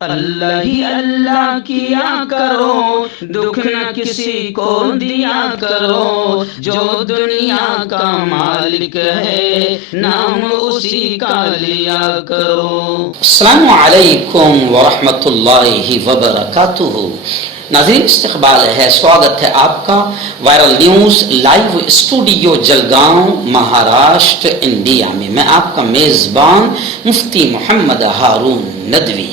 اللہ ہی اللہ کیا کرو، دکھ نہ کسی کو دیا کرو، جو دنیا کا مالک ہے نام اسی کا لیا کرو۔ السلام علیکم ورحمۃ اللہ وبرکاتہ۔ ناظرین استقبال ہے، سواگت ہے آپ کا viral news live studio Jalgaon Maharashtra India میں۔ میں آپ کا میزبان مفتی محمد ہارون ندوی۔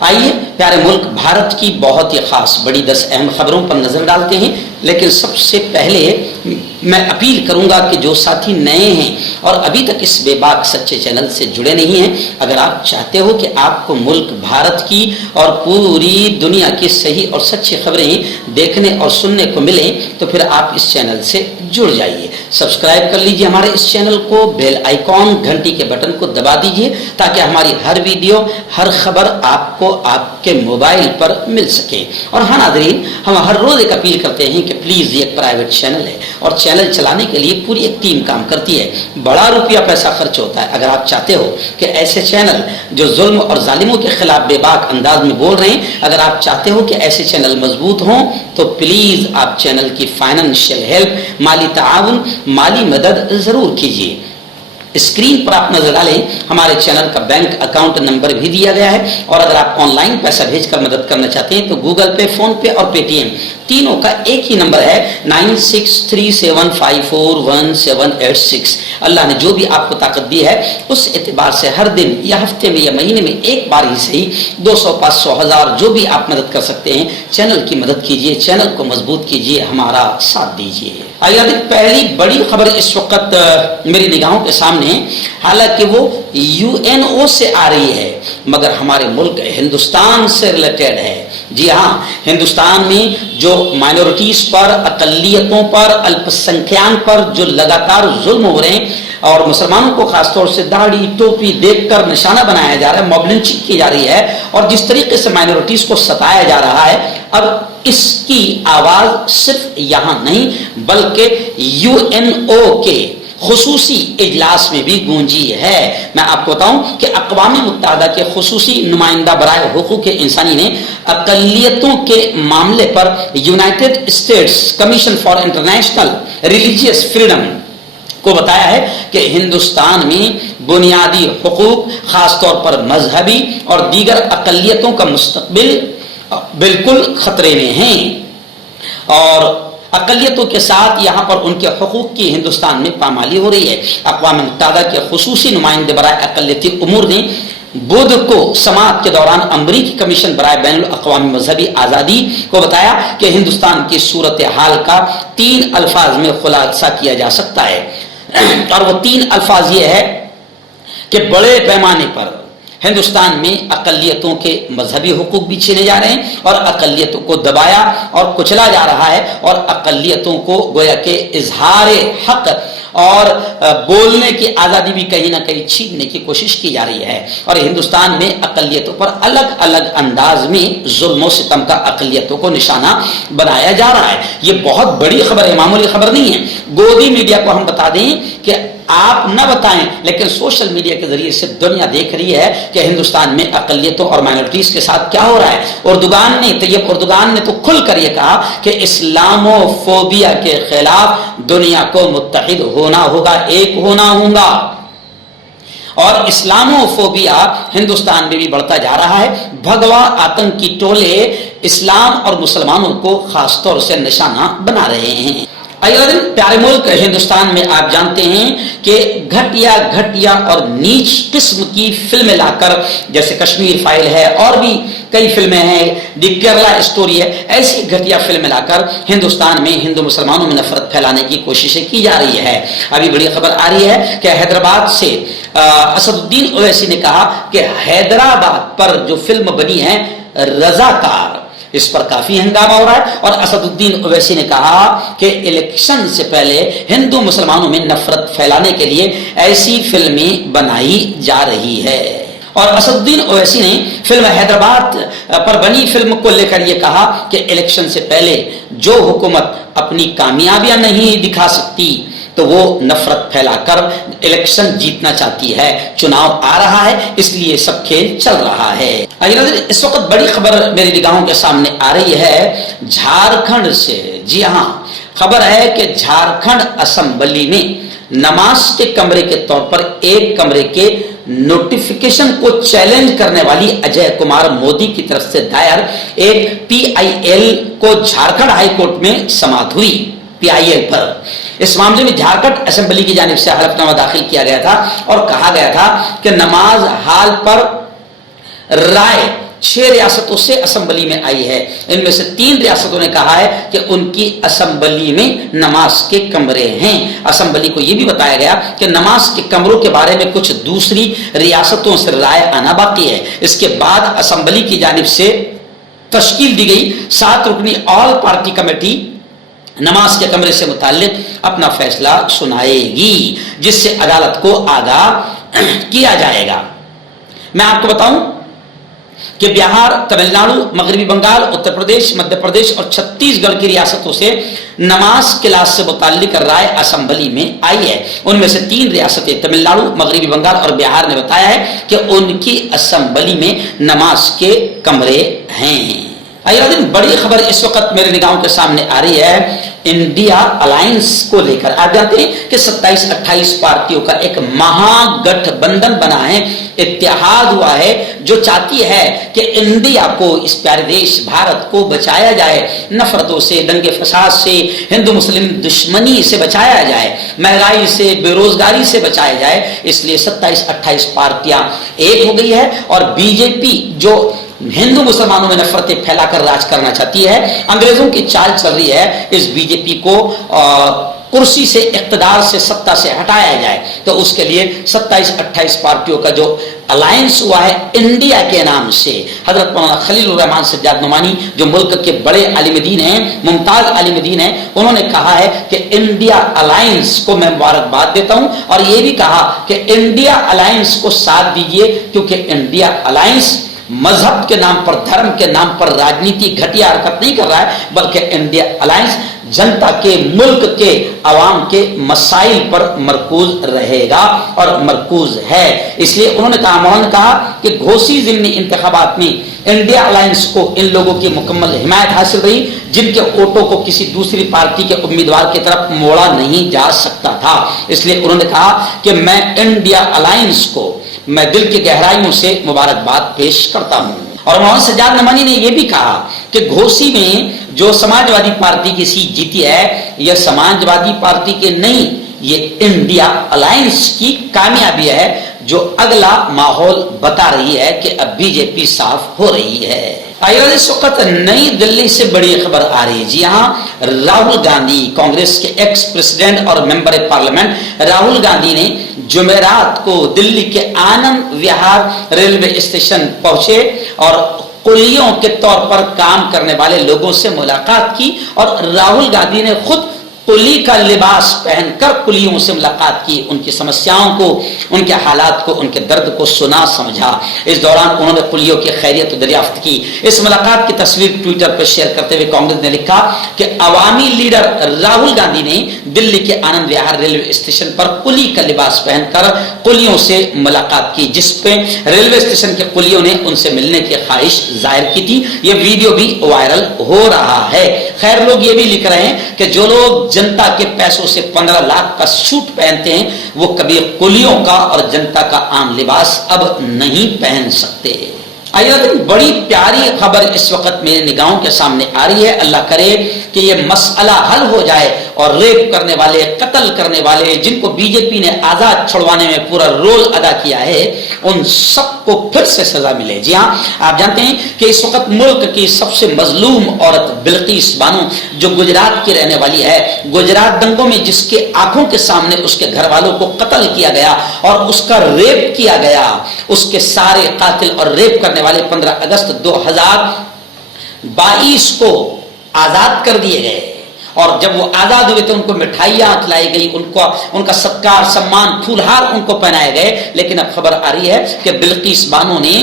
آئیے پیارے ملک بھارت کی بہت ہی خاص بڑی 10 اہم خبروں پر نظر ڈالتے ہیں، لیکن سب سے پہلے میں اپیل کروں گا کہ جو ساتھی نئے ہیں اور ابھی تک اس بے باک سچے چینل سے جڑے نہیں ہیں، اگر آپ چاہتے ہو کہ آپ کو ملک بھارت کی اور پوری دنیا کی صحیح اور سچی خبریں دیکھنے اور سننے کو ملیں تو پھر آپ اس چینل سے جڑ جائیے۔ سبسکرائب کر لیجئے ہمارے اس چینل کو، بیل آئیکن گھنٹی کے بٹن کو دبا دیجئے تاکہ ہماری ہر ویڈیو ہر خبر آپ کو آپ کے موبائل پر مل سکے۔ اور ہاں ناظرین، ہم ہر روز ایک اپیل کرتے ہیں کہ پلیز یہ ایک پرائیویٹ چینل ہے اور چینل چلانے کے لیے پوری ایک ٹیم کام کرتی ہے، بڑا روپیہ پیسہ خرچ ہوتا ہے۔ اگر آپ چاہتے ہو کہ ایسے چینل جو ظلم اور ظالموں کے خلاف بے باک انداز میں بول رہے ہیں، اگر آپ چاہتے ہو کہ ایسے چینل مضبوط ہوں تو پلیز آپ چینل کی فائنینشیل ہیلپ، مالی تعاون، مالی مدد ضرور کیجیے۔ اسکرین پر آپ نظر ڈالیں، ہمارے چینل کا بینک اکاؤنٹ نمبر بھی دیا گیا ہے، اور اگر آپ آن لائن پیسہ بھیج کر مدد کرنا چاہتے ہیں تو گوگل پے، فون پے اور پے ٹی ایم تینوں کا ایک ہی نمبر ہے 9637541786۔ اللہ نے جو بھی آپ کو طاقت دی ہے اس اعتبار سے ہر دن یا ہفتے میں یا مہینے میں ایک بار ہی صحیح 200، 500، 1000 جو بھی آپ مدد کر سکتے ہیں چینل کی مدد کیجیے، چینل کو مضبوط کیجیے، ہمارا ساتھ دیجیے۔ آئیے پہلی بڑی خبر اس وقت میری نگاہوں کے سامنے، حالانکہ وہ UNO سے آ رہی ہے مگر ہمارے ملک ہندوستان سے ریلیٹڈ ہے۔ جی ہاں، ہندوستان میں جو مائنورٹیز پر، اقلیتوں پر، الپ سنکھیان پر جو لگاتار ظلم ہو رہے ہیں اور مسلمانوں کو خاص طور سے داڑھی ٹوپی دیکھ کر نشانہ بنایا جا رہا ہے، موب لنچنگ کی جا رہی ہے، اور جس طریقے سے مائنورٹیز کو ستایا جا رہا ہے، اب اس کی آواز صرف یہاں نہیں بلکہ UNO کے خصوصی اجلاس میں بھی گونجی ہے۔ میں آپ کو بتاؤں کہ اقوام متحدہ کے خصوصی نمائندہ برائے حقوق انسانی نے اقلیتوں کے معاملے پر United States Commission for International Religious Freedom کو بتایا ہے کہ ہندوستان میں بنیادی حقوق، خاص طور پر مذہبی اور دیگر اقلیتوں کا مستقبل بالکل خطرے میں ہیں، اور اقلیتوں کے ساتھ یہاں پر ان کے حقوق کی ہندوستان میں پامالی ہو رہی ہے۔ اقوام متحدہ کے خصوصی نمائندے برائے اقلیتی امور نے بدھ کو سماعت کے دوران امریکی کمیشن برائے بین الاقوامی مذہبی آزادی کو بتایا کہ ہندوستان کی صورتحال کا 3 الفاظ میں خلاصہ کیا جا سکتا ہے، اور وہ 3 الفاظ یہ ہے کہ بڑے پیمانے پر ہندوستان میں اقلیتوں کے مذہبی حقوق بھی چھینے جا رہے ہیں اور اقلیتوں کو دبایا اور کچلا جا رہا ہے، اور اقلیتوں کو گویا کہ اظہار حق اور بولنے کی آزادی بھی کہیں نہ کہیں چھیننے کی کوشش کی جا رہی ہے، اور ہندوستان میں اقلیتوں پر الگ الگ انداز میں ظلم و ستم کا اقلیتوں کو نشانہ بنایا جا رہا ہے۔ یہ بہت بڑی خبر ہے، معمولی خبر نہیں ہے۔ گودی میڈیا کو ہم بتا دیں کہ آپ نہ بتائیں لیکن سوشل میڈیا کے ذریعے سے دنیا دیکھ رہی ہے کہ ہندوستان میں اقلیتوں اور مائنورٹیز کے ساتھ کیا ہو رہا ہے۔ طیب اردگان نے تو کھل کر یہ کہا کہ اسلامو فوبیا کے خلاف دنیا کو متحد ہونا ہوگا، ایک ہونا ہوگا، اور اسلامو فوبیا ہندوستان میں بھی بڑھتا جا رہا ہے۔ بھگوا آتنکی ٹولے اسلام اور مسلمانوں کو خاص طور سے نشانہ بنا رہے ہیں۔ پیارے ملک ہندوستان میں آپ جانتے ہیں کہ گھٹیا اور نیچ قسم کی فلمیں لا کر، جیسے کشمیر فائل ہے اور بھی کئی فلمیں ہیں، دی کیرلا اسٹوری ہے، ایسی گھٹیا فلمیں لا کر ہندوستان میں ہندو مسلمانوں میں نفرت پھیلانے کی کوششیں کی جا رہی ہے۔ ابھی بڑی خبر آ رہی ہے کہ حیدرآباد سے اسد الدین اویسی نے کہا کہ حیدرآباد پر جو فلم بنی ہے رضاکار، اس پر کافی ہنگامہ ہو رہا ہے، اور اسد الدین اویسی نے کہا کہ الیکشن سے پہلے ہندو مسلمانوں میں نفرت پھیلانے کے لیے ایسی فلمیں بنائی جا رہی ہے۔ اور اسد الدین اویسی نے فلم حیدرآباد پر بنی فلم کو لے کر یہ کہا کہ الیکشن سے پہلے جو حکومت اپنی کامیابیاں نہیں دکھا سکتی، تو وہ نفرت پھیلا کر الیکشن جیتنا چاہتی ہے. چناؤ آ رہا ہے، اس لیے سب کھیل چل رہا ہے. اس وقت بڑی خبر میری نگاہوں کے سامنے آ رہی ہے جھارکھنڈ سے. جی ہاں، خبر ہے کہ جھارکھنڈ اسمبلی میں نماز کے کمرے کے طور پر ایک کمرے کے نوٹیفیکیشن کو چیلنج کرنے والی اجے کمار مودی کی طرف سے دائر ایک PIL کو جھارکھنڈ ہائی کورٹ میں سماعت ہوئی. PIL پر اس معاملے میں جھارکھنڈ اسمبلی کی جانب سے حلف نامہ داخل کیا گیا تھا اور کہا گیا تھا کہ نماز ہال پر رائے 6 ریاستوں سے اسمبلی میں آئی ہے. ان میں سے 3 ریاستوں نے کہا ہے کہ ان کی اسمبلی میں نماز کے کمرے ہیں. اسمبلی کو یہ بھی بتایا گیا کہ نماز کے کمروں کے بارے میں کچھ دوسری ریاستوں سے رائے آنا باقی ہے. اس کے بعد اسمبلی کی جانب سے تشکیل دی گئی 7 رکنی آل پارٹی کمیٹی نماز کے کمرے سے متعلق اپنا فیصلہ سنائے گی، جس سے عدالت کو آگاہ کیا جائے گا. میں آپ کو بتاؤں کہ بہار، تمل ناڈو، مغربی بنگال، اتر پردیش، مدھیہ پردیش اور چھتیس گڑھ کی ریاستوں سے نماز کلاس سے متعلق رائے اسمبلی میں آئی ہے. ان میں سے 3 ریاستیں تمل ناڈو، مغربی بنگال اور بہار نے بتایا ہے کہ ان کی اسمبلی میں نماز کے کمرے ہیں. بڑی خبر اس وقت میرے نگاہوں کے سامنے آ رہی ہے انڈیا الائنس کو لے کر. آپ جانتے ہیں کہ 27-28 پارٹیوں کا ایک مہا گٹھ بندھن بنا ہے، اتحاد ہوا ہے، جو چاہتی ہے کہ انڈیا کو، اس پیارے دیش بھارت کو بچایا جائے، نفرتوں سے، دنگے فساد سے، ہندو مسلم دشمنی سے بچایا جائے، مہنگائی سے، بے روزگاری سے بچایا جائے. اس لیے 27-28 پارٹیاں ایک ہو گئی ہے اور BJP جو ہندو مسلمانوں میں نفرتیں پھیلا کر راج کرنا چاہتی ہے، انگریزوں کی چال چل رہی ہے اس BJP کو کرسی سے، اقتدار سے، سطح سے ہٹایا جائے. تو اس کے لیے 27-28 پارٹیوں کا جو الائنس ہوا ہے انڈیا کے نام سے، حضرت مولانا خلیل الرحمان سجاد نعمانی جو ملک کے بڑے عالم دین ہیں، ممتاز عالم دین ہیں، انہوں نے کہا ہے کہ انڈیا الائنس کو میں مبارکباد دیتا ہوں، اور یہ بھی کہا کہ انڈیا الائنس کو ساتھ دیجیے، کیونکہ انڈیا الائنس مذہب کے نام پر، دھرم کے نام پر راجنیتی گھٹیا حرکت نہیں کر رہا ہے، بلکہ انڈیا الائنس جنتا کے، ملک کے، عوام کے مسائل پر مرکوز رہے گا اور مرکوز ہے. اس لیے انہوں نے کہا کہ گھوسی ضمنی انتخابات میں انڈیا الائنس کو ان لوگوں کی مکمل حمایت حاصل رہی جن کے ووٹوں کو کسی دوسری پارٹی کے امیدوار کی طرف موڑا نہیں جا سکتا تھا. اس لیے انہوں نے کہا کہ میں انڈیا الائنس کو میں دل کی گہرائیوں سے مبارکباد پیش کرتا ہوں. اور مولانا سجاد نعمانی نے یہ بھی کہا کہ گھوسی میں جو سماجوادی پارٹی کی سیٹ جیتی ہے، یہ سماجوادی پارٹی کے نہیں، یہ انڈیا الائنس کی کامیابی ہے، جو اگلا ماحول بتا رہی ہے کہ اب BJP صاف ہو رہی ہے. اس وقت نئی دلی سے بڑی خبر آ رہی ہے. جی ہاں، راہل گاندھی، کانگریس کے ایکس پریزیڈنٹ اور ممبر پارلیمنٹ راہل گاندھی نے جمعرات کو دلی کے آنند وہار ریلوے اسٹیشن پہنچے اور قلیوں کے طور پر کام کرنے والے لوگوں سے ملاقات کی، اور راہل گاندھی نے خود قلی کا لباس پہن کر قلیوں سے ملاقات کی، ان کی سمسیاؤں کو، ان کے حالات کو، ان کے درد کو سنا سمجھا. اس دوران انہوں نے قلیوں کی خیریت دریافت کی. اس ملاقات کی تصویر ٹویٹر پر شیئر کرتے ہوئے کانگریس نے لکھا کہ عوامی لیڈر راہل گاندھی نے دلی کے آنند وہار ریلوے اسٹیشن پر قلی کا لباس پہن کر قلیوں سے ملاقات کی، جس پہ ریلوے اسٹیشن کے قلیوں نے ان سے ملنے کی خواہش ظاہر کی تھی. یہ ویڈیو بھی وائرل ہو رہا ہے. خیر، لوگ یہ بھی لکھ رہے ہیں کہ جو لوگ جنتا کے پیسوں سے 15 لاکھ کا سوٹ پہنتے ہیں، وہ کبھی قلیوں کا اور جنتا کا عام لباس اب نہیں پہن سکتے. بڑی پیاری خبر اس وقت میرے نگاہوں کے سامنے آ رہی ہے. اللہ کرے کہ یہ مسئلہ حل ہو جائے اور ریپ کرنے والے، قتل کرنے والے، جن کو BJP نے آزاد چھڑوانے میں پورا رول ادا کیا ہے، ان سب کو پھر سے سزا ملے. جی ہاں، آپ جانتے ہیں کہ اس وقت ملک کی سب سے مظلوم عورت بلقیس بانو جو گجرات کی رہنے والی ہے، گجرات دنگوں میں جس کے آنکھوں کے سامنے اس کے گھر والوں کو قتل کیا گیا اور اس کا ریپ کیا گیا، اس کے سارے قاتل اور ریپ کرنے والے 15 اگست 2022 کو آزاد کر دیے گئے. اور جب وہ آزاد ہوئے تو ان کو مٹھائیاں کھلائی گئی، ان کا ستکار، سمان، پھولہار ان کو پہنائے گئے. لیکن اب خبر آ رہی ہے کہ بلقیس بانو نے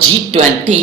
G20